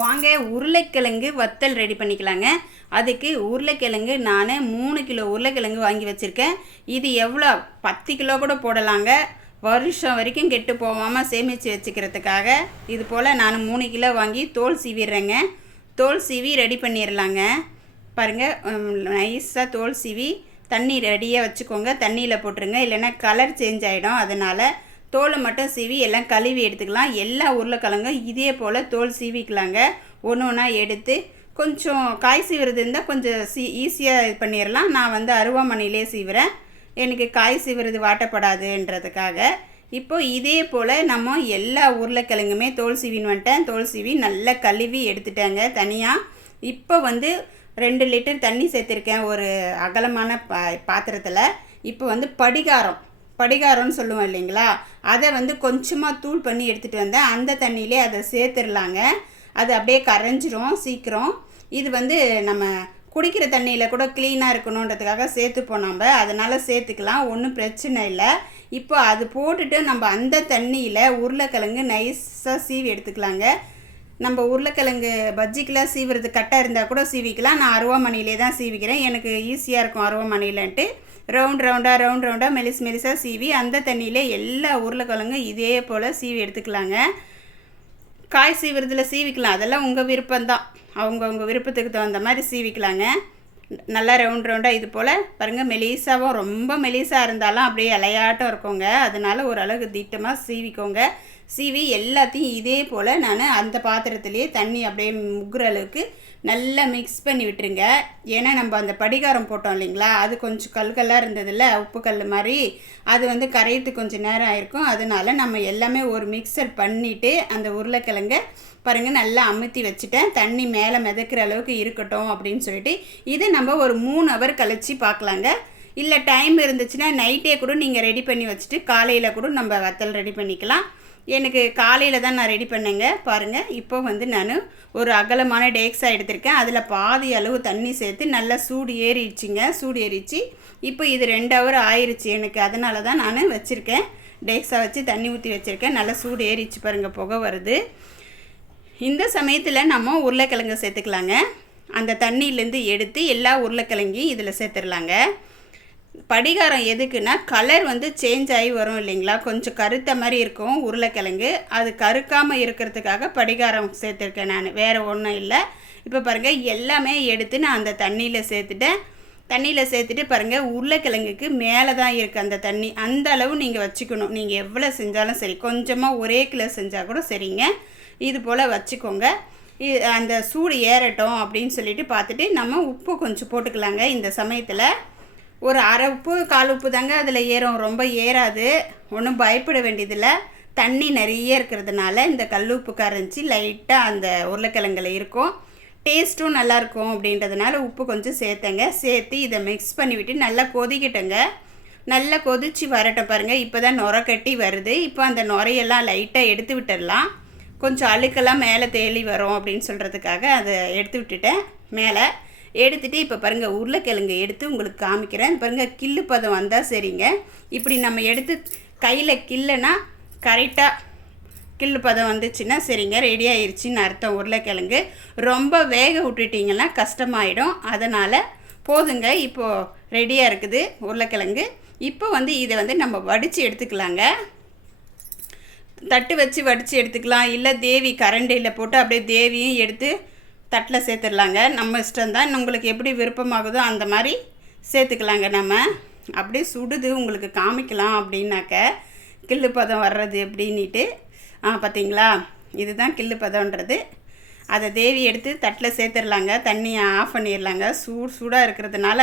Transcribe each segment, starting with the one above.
வாங்க உருளைக்கிழங்கு வத்தல் ரெடி பண்ணிக்கலாங்க. அதுக்கு உருளைக்கிழங்கு நான் 3 கிலோ உருளைக்கிழங்கு வாங்கி வச்சுருக்கேன். இது எவ்வளோ 10 கிலோ கூட போடலாங்க. வருஷம் வரைக்கும் கெட்டு போகாமல் சேமித்து வச்சுக்கிறதுக்காக இது போல் நான் 3 கிலோ வாங்கி தோல் சீவிடுறேங்க. தோல் சீவி ரெடி பண்ணிடலாங்க. பாருங்கள், நைஸாக தோல் சீவி தண்ணி ரெடியாக வச்சுக்கோங்க. தண்ணியில் போட்டுருங்க, இல்லைன்னா கலர் சேஞ்ச் ஆகிடும். அதனால் தோலை மட்டும் சீவி எல்லாம் கழுவி எடுத்துக்கலாம். எல்லா உருளைக்கிழங்கும் இதே போல் தோல் சீவிக்கலாங்க. ஒன்று ஒன்றா எடுத்து கொஞ்சம் காய் சீவுறது இருந்தால் கொஞ்சம் ஈஸியாக இது பண்ணிடலாம். நான் அருவாமனையிலே சீவுறேன், எனக்கு காய் சீவுறது வாட்டப்படாதுன்றதுக்காக. இப்போது இதே போல் நம்ம எல்லா உருளைக்கிழங்குமே தோல் சீவின்னு வந்துட்டேன். தோல் சீவி நல்லா கழுவி எடுத்துட்டேங்க தனியாக. இப்போ 2 லிட்டர் தண்ணி சேர்த்துருக்கேன் ஒரு அகலமான பாத்திரத்தில். இப்போ படிகாரம்னு சொல்லுவோம் இல்லைங்களா, அதை கொஞ்சமாக தூள் பண்ணி எடுத்துகிட்டு வந்தேன். அந்த தண்ணியிலே அதை சேர்த்துடலாங்க. அது அப்படியே கரைஞ்சிரும் சீக்கிரம். இது நம்ம குடிக்கிற தண்ணியில் கூட க்ளீனாக இருக்கணுன்றதுக்காக சேர்த்துப்போம் நம்ம, அதனால் சேர்த்துக்கலாம், ஒன்றும் பிரச்சனை இல்லை. இப்போ அது போட்டுட்டு நம்ம அந்த தண்ணியில் உருளைக்கிழங்கு நைஸாக சீவி எடுத்துக்கலாங்க. நம்ம உருளைக்கிழங்கு பஜ்ஜிக்கெலாம் சீவுறது கட்டாக இருந்தால் கூட சீவிக்கலாம். நான் அருவாமனையிலே தான் சீவிக்கிறேன், எனக்கு ஈஸியாக இருக்கும் அருவாமனையிலன்ட்டு. ரவுண்ட் ரவுண்டாக மெலிசாக சீவி அந்த தண்ணியில் எல்லா உருளைக்கிழங்கும் இதே போல் சீவி எடுத்துக்கலாங்க. காய் சீவுறதுல சீவிக்கலாம், அதெல்லாம் உங்கள் விருப்பம்தான். அவங்க விருப்பத்துக்கு தகுந்த மாதிரி சீவிக்கலாங்க. நல்லா ரவுண்டாக இது போல் பாருங்கள். மெலிசாவும் ரொம்ப மெலிசாக இருந்தாலும் அப்படியே இலையாட்டம் இருக்குங்க. அதனால் ஓரளவுக்கு திட்டமாக சீவிக்கோங்க. சீவி எல்லாத்தையும் இதே போல் நான் அந்த பாத்திரத்துலேயே தண்ணி அப்படியே முக்குற அளவுக்கு நல்லா மிக்ஸ் பண்ணி விட்டுருங்க. ஏன்னா நம்ம அந்த படிகாரம் போட்டோம் இல்லைங்களா, அது கொஞ்சம் கல்கல்லாக இருந்ததில்ல, உப்பு கல் மாதிரி, அது கரையிறதுக்கு கொஞ்சம் நேரம் ஆயிருக்கும். அதனால் நம்ம எல்லாமே ஒரு மிக்சர் பண்ணிவிட்டு அந்த உருளைக்கிழங்க பாருங்கள் நல்லா அமுத்தி வச்சுட்டேன். தண்ணி மேலே மிதக்கிற அளவுக்கு இருக்கட்டும் அப்படின்னு சொல்லிட்டு இது நம்ம ஒரு 3 ஹவர் கழித்து பார்க்கலாங்க. இல்லை டைம் இருந்துச்சுன்னா நைட்டே கூட நீங்கள் ரெடி பண்ணி வச்சுட்டு காலையில் கூட நம்ம வத்தல் ரெடி பண்ணிக்கலாம். எனக்கு காலையில் தான் நான் ரெடி பண்ணேங்க. பாருங்கள், இப்போ நான் ஒரு அகலமான டேக்ஸா எடுத்திருக்கேன். அதில் பாதி அளவு தண்ணி சேர்த்து நல்லா சூடு ஏறிடுச்சு. இப்போ இது 2 ஹவர் ஆயிடுச்சு எனக்கு, அதனால தான் நான் வச்சுருக்கேன். டேக்ஸா வச்சு தண்ணி ஊற்றி வச்சுருக்கேன். நல்லா சூடு ஏறிடுச்சு பாருங்கள், புகை வருது. இந்த சமயத்தில் நம்ம உருளைக்கிழங்கு சேர்த்துக்கலாங்க. அந்த தண்ணியிலேருந்து எடுத்து எல்லா உருளைக்கிழங்கையும் இதில் சேர்த்துடலாங்க. படிகாரம் எதுக்குன்னா கலர் சேஞ்ச் ஆகி வரும் இல்லைங்களா, கொஞ்சம் கருத்த மாதிரி இருக்கும் உருளைக்கிழங்கு. அது கருக்காமல் இருக்கிறதுக்காக படிகாரம் சேர்த்துருக்கேன் நான், வேறு ஒன்றும் இல்லை. இப்போ பாருங்கள், எல்லாமே எடுத்து நான் அந்த தண்ணியில் சேர்த்துட்டேன். தண்ணியில் சேர்த்துட்டு பாருங்கள், உருளைக்கிழங்குக்கு மேலே தான் இருக்குது அந்த தண்ணி. அந்த அளவு நீங்கள் வச்சுக்கணும். நீங்கள் எவ்வளோ செஞ்சாலும் சரி, கொஞ்சமாக ஒரே கிலோ செஞ்சால் கூட சரிங்க, இது போல் வச்சுக்கோங்க. அந்த சூடு ஏறட்டும் அப்படின்னு சொல்லிட்டு பார்த்துட்டு நம்ம உப்பு கொஞ்சம் போட்டுக்கலாங்க. இந்த சமயத்தில் ஒரு அரை உப்பு 1/4 உப்பு தாங்க அதில் ஏறும், ரொம்ப ஏறாது. ஒன்றும் பயப்பட வேண்டியதில்லை. தண்ணி நிறைய இருக்கிறதுனால இந்த கல் உப்பு கரைஞ்சி லைட்டாக அந்த உருளைக்கிழங்குல இருக்கும். டேஸ்ட்டும் நல்லாயிருக்கும் அப்படின்றதுனால உப்பு கொஞ்சம் சேர்த்தேங்க. சேர்த்து இதை மிக்ஸ் பண்ணிவிட்டு நல்லா கொதிக்கட்டுங்க. நல்லா கொதித்து வரட்டும் பாருங்கள். இப்போ தான் நுரை கட்டி வருது. இப்போ அந்த நுரையெல்லாம் லைட்டாக எடுத்து விட்டுடலாம். கொஞ்சம் அழுக்கெல்லாம் மேலே தேளி வரும் அப்படின்னு சொல்கிறதுக்காக அதை எடுத்து விட்டுட்டேன். மேலே எடுத்துகிட்டு இப்போ பாருங்கள், உருளைக்கிழங்கு எடுத்து உங்களுக்கு காமிக்கிறேன். பாருங்கள், கில்லு பதம் வந்தால் சரிங்க. இப்படி நம்ம எடுத்து கையில் கில்லுனா கரெக்டாக கில்லு பதம் வந்துச்சுன்னா சரிங்க, ரெடி ஆயிடுச்சின்னு அர்த்தம். உருளைக்கிழங்கு ரொம்ப வேக விட்டுட்டிங்கன்னா கஷ்டமாயிடும், அதனால் போதுங்க. இப்போது ரெடியாக இருக்குது உருளைக்கிழங்கு. இப்போ இதை நம்ம வடித்து எடுத்துக்கலாங்க. தட்டு வச்சு வடித்து எடுத்துக்கலாம், இல்லை தேவி கரண்டியில் போட்டு அப்படியே தேவியும் எடுத்து தட்டில் சேர்த்துடலாங்க. நம்ம இஷ்டம்தான், உங்களுக்கு எப்படி விருப்பமாகுதோ அந்த மாதிரி சேர்த்துக்கலாங்க. நம்ம அப்படியே சுடுது உங்களுக்கு காமிக்கலாம் அப்படின்னாக்க கில்லு பதம் வர்றது எப்படின்ட்டு. பார்த்தீங்களா, இதுதான் கில்லு பதம்ன்றது. அதை தேவி எடுத்து தட்டில் சேர்த்துடலாங்க. தண்ணியை ஆஃப் பண்ணிடலாங்க. சூடாக இருக்கிறதுனால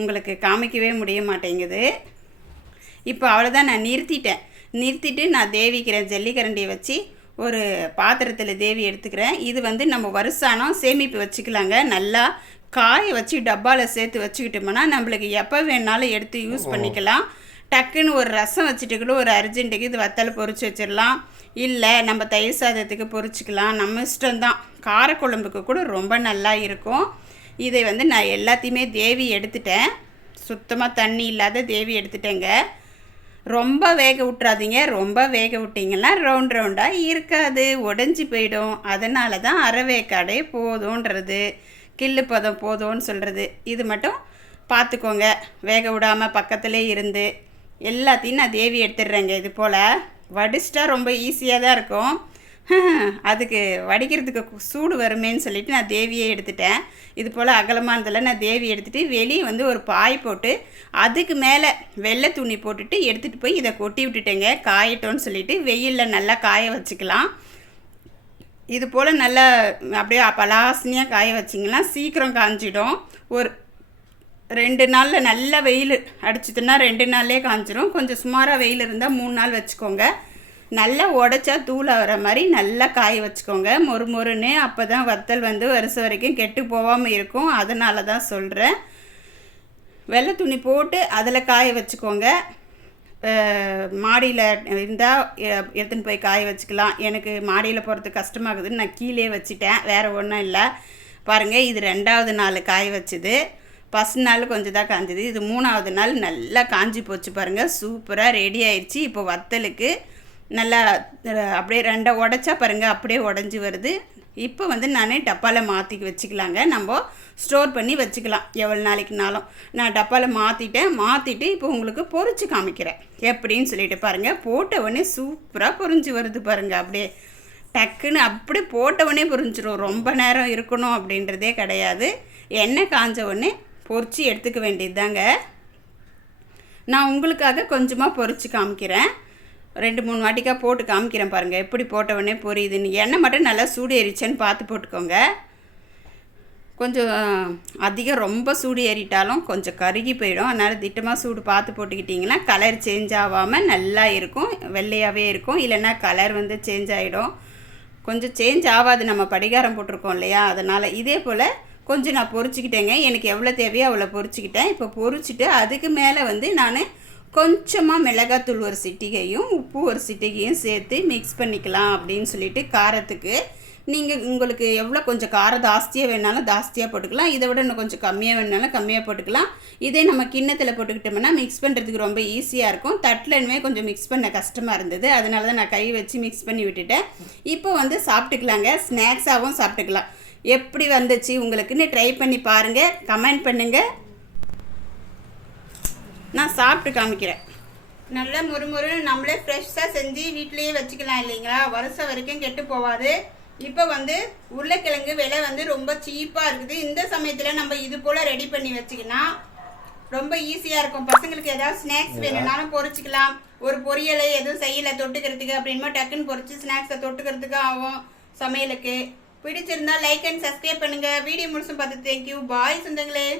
உங்களுக்கு காமிக்கவே முடிய மாட்டேங்குது. இப்போ அவ்வளோதான், நான் நிறுத்திட்டு நான் தேவிக்கிறேன். ஜல்லிக்கரண்டியை வச்சு ஒரு பாத்திரத்தில் தேவி எடுத்துக்கிறேன். இது நம்ம வருஷானம் சேமிப்பு வச்சுக்கலாங்க. நல்லா காய வச்சு டப்பாவில் சேர்த்து வச்சுக்கிட்டோம்னா நம்மளுக்கு எப்போ வேணாலும் எடுத்து யூஸ் பண்ணிக்கலாம். டக்குன்னு ஒரு ரசம் வச்சுட்டு கூட ஒரு அர்ஜென்ட்டுக்கு இது வத்தல் பொரிச்சு வச்சிடலாம், இல்லை நம்ம தயிர் சாதத்துக்கு பொரிச்சிக்கலாம், நம்ம இஷ்டம்தான். காரக்குழம்புக்கு கூட ரொம்ப நல்லா இருக்கும். இதை நான் எல்லாத்தையுமே தேவி எடுத்துட்டேன். சுத்தமாக தண்ணி இல்லாத தேவி எடுத்துட்டேங்க. ரொம்ப வேக விட்றாதீங்க. ரொம்ப வேக விட்டிங்கன்னா ரவுண்ட் ரவுண்டாக இருக்காது, உடஞ்சி போயிடும். அதனால தான் அரை வேக்காடே போதுன்றது, கிள்ளு பதம் போதும்னு சொல்கிறது. இது மட்டும் பார்த்துக்கோங்க. வேக விடாமல் பக்கத்துலேயே இருந்து எல்லாத்தையும் நான் தேவி எடுத்துடுறேங்க. இது போல் வடிச்சிட்டா ரொம்ப ஈஸியாக தான் இருக்கும். அதுக்கு வடிக்கிறதுக்கு சூடு வருமேன்னு சொல்லிவிட்டு நான் தேவியை எடுத்துட்டேன். இது போல் அகலமானதில் நான் தேவி எடுத்துகிட்டு வெளியே வந்து ஒரு பாய் போட்டு அதுக்கு மேலே வெள்ளை துணி போட்டுட்டு எடுத்துகிட்டு போய் இதை கொட்டி விட்டுட்டேங்க. காயட்டோன்னு சொல்லிவிட்டு வெயிலில் நல்லா காய வச்சுக்கலாம். இது போல் நல்லா அப்படியே பலாசனியாக காய வச்சிங்கன்னா சீக்கிரம் காஞ்சிடும். ஒரு 2 நாளில் நல்ல வெயில் அடிச்சிதுன்னா 2 நாள்லேயே காஞ்சிடும். கொஞ்சம் சுமாராக வெயில் இருந்தால் 3 நாள் வச்சுக்கோங்க. நல்லா உடச்சா தூள் ஆகிற மாதிரி நல்லா காய வச்சுக்கோங்க, மொறு மொறுன்னு. அப்போ தான் வத்தல் வந்து வருஷம் வரைக்கும் கெட்டு போகாமல் இருக்கும். அதனால தான் சொல்கிறேன். வெள்ளை துணி போட்டு அதில் காய வச்சுக்கோங்க. மாடியில் இருந்தால் எடுத்துன்னு போய் காய வச்சுக்கலாம். எனக்கு மாடியில் போகிறதுக்கு கஷ்டமாகுதுன்னு நான் கீழே வச்சுட்டேன், வேறு ஒன்றும் இல்லை. பாருங்கள், இது 2வது நாள் காய வச்சுது. ஃபஸ்ட் நாள் கொஞ்சம் தான் காஞ்சிது. இது 3வது நாள் நல்லா காஞ்சி போச்சு பாருங்கள். சூப்பராக ரெடி ஆயிடுச்சு. இப்போ வத்தலுக்கு நல்லா அப்படியே 2 உடச்சா பாருங்கள், அப்படியே உடஞ்சி வருது. இப்போ வந்து நான் டப்பாவில் மாற்றி வச்சுக்கலாங்க. நம்ம ஸ்டோர் பண்ணி வச்சுக்கலாம் எவ்வளோ நாளைக்குனாலும். நான் டப்பாவில் மாற்றிட்டு இப்போ உங்களுக்கு பொரிச்சு காமிக்கிறேன் எப்படின்னு சொல்லிட்டு பாருங்கள். போட்ட உடனே சூப்பராக பொரிஞ்சு வருது பாருங்கள். அப்படியே டக்குன்னு அப்படியே போட்ட உடனே பொரிஞ்சிடும். ரொம்ப நேரம் இருக்கணும் அப்படின்றதே கிடையாது. எண்ணெய் காஞ்ச உடனே பொரிச்சு எடுத்துக்க வேண்டியது தாங்க. நான் உங்களுக்காக கொஞ்சமாக பொரிச்சு காமிக்கிறேன். 2-3 வாட்டிக்காக போட்டு காமிக்கிறேன் பாருங்கள், எப்படி போட்ட உடனே பொரியுதுன்னு. எண்ணெய் மட்டும் நல்லா சூடு ஏறிச்சேன்னு பார்த்து போட்டுக்கோங்க. கொஞ்சம் அதிகம் ரொம்ப சூடு ஏறிட்டாலும் கொஞ்சம் கருகி போயிடும். அதனால் திட்டமாக சூடு பார்த்து போட்டுக்கிட்டிங்கன்னா கலர் சேஞ்ச் ஆகாமல் நல்லா இருக்கும், வெள்ளையாகவே இருக்கும். இல்லைன்னா கலர் வந்து சேஞ்ச் ஆகிடும். கொஞ்சம் சேஞ்ச் ஆகாது, நம்ம படிகாரம் போட்டிருக்கோம் இல்லையா, அதனால். இதே போல் கொஞ்சம் நான் பொரிச்சிக்கிட்டேங்க. எனக்கு எவ்வளோ தேவையோ அவ்வளோ பொரிச்சிக்கிட்டேன். இப்போ பொரிச்சிட்டு அதுக்கு மேலே வந்து நான் கொஞ்சமாக மிளகாத்தூள் ஒரு சிட்டிகையும் உப்பு ஒரு சிட்டிகையும் சேர்த்து மிக்ஸ் பண்ணிக்கலாம் அப்படின்னு சொல்லிட்டு காரத்துக்கு. நீங்கள் உங்களுக்கு எவ்வளோ கொஞ்சம் காரம் ஜாஸ்தியாக வேணாலும் ஜாஸ்தியாக போட்டுக்கலாம், இதை விட இன்னும் கொஞ்சம் கம்மியாக வேணாலும் கம்மியாக போட்டுக்கலாம். இதே நம்ம கிண்ணத்தில் போட்டுக்கிட்டோம்னா மிக்ஸ் பண்ணுறதுக்கு ரொம்ப ஈஸியாக இருக்கும். தட்டிலனுமே கொஞ்சம் மிக்ஸ் பண்ண கஷ்டமாக இருந்தது, அதனால தான் நான் கை வச்சு மிக்ஸ் பண்ணி விட்டுட்டேன். இப்போ வந்து சாப்பிட்டுக்கலாங்க, ஸ்நாக்ஸாகவும் சாப்பிட்டுக்கலாம். எப்படி வந்துச்சு உங்களுக்குன்னு ட்ரை பண்ணி பாருங்கள், கமெண்ட் பண்ணுங்கள். நான் சாப்பிட்டு காமிக்கிறேன். நல்லா முறுமுறு நம்மளே ஃப்ரெஷ்ஷாக செஞ்சு வீட்லேயே வச்சுக்கலாம் இல்லைங்களா, வருஷம் வரைக்கும் கெட்டு போகாது. இப்போ வந்து உருளைக்கிழங்கு விலை வந்து ரொம்ப சீப்பாக இருக்குது. இந்த சமயத்தில் நம்ம இது போல் ரெடி பண்ணி வச்சுக்கினா ரொம்ப ஈஸியாக இருக்கும். பசங்களுக்கு ஏதாவது ஸ்நாக்ஸ் வேணும்னாலும் பொரிச்சிக்கலாம். ஒரு பொரியலை எதுவும் செய்யலை தொட்டுக்கிறதுக்கு அப்படின்மா டக்குன்னு பொரிச்சு ஸ்நாக்ஸை தொட்டுக்கிறதுக்கு ஆகும் சமையலுக்கு. பிடிச்சிருந்தா லைக் அண்ட் சப்ஸ்கிரைப் பண்ணுங்கள். வீடியோ முழுசும் பார்த்து தேங்க்யூ. பாய் சொந்தங்களே.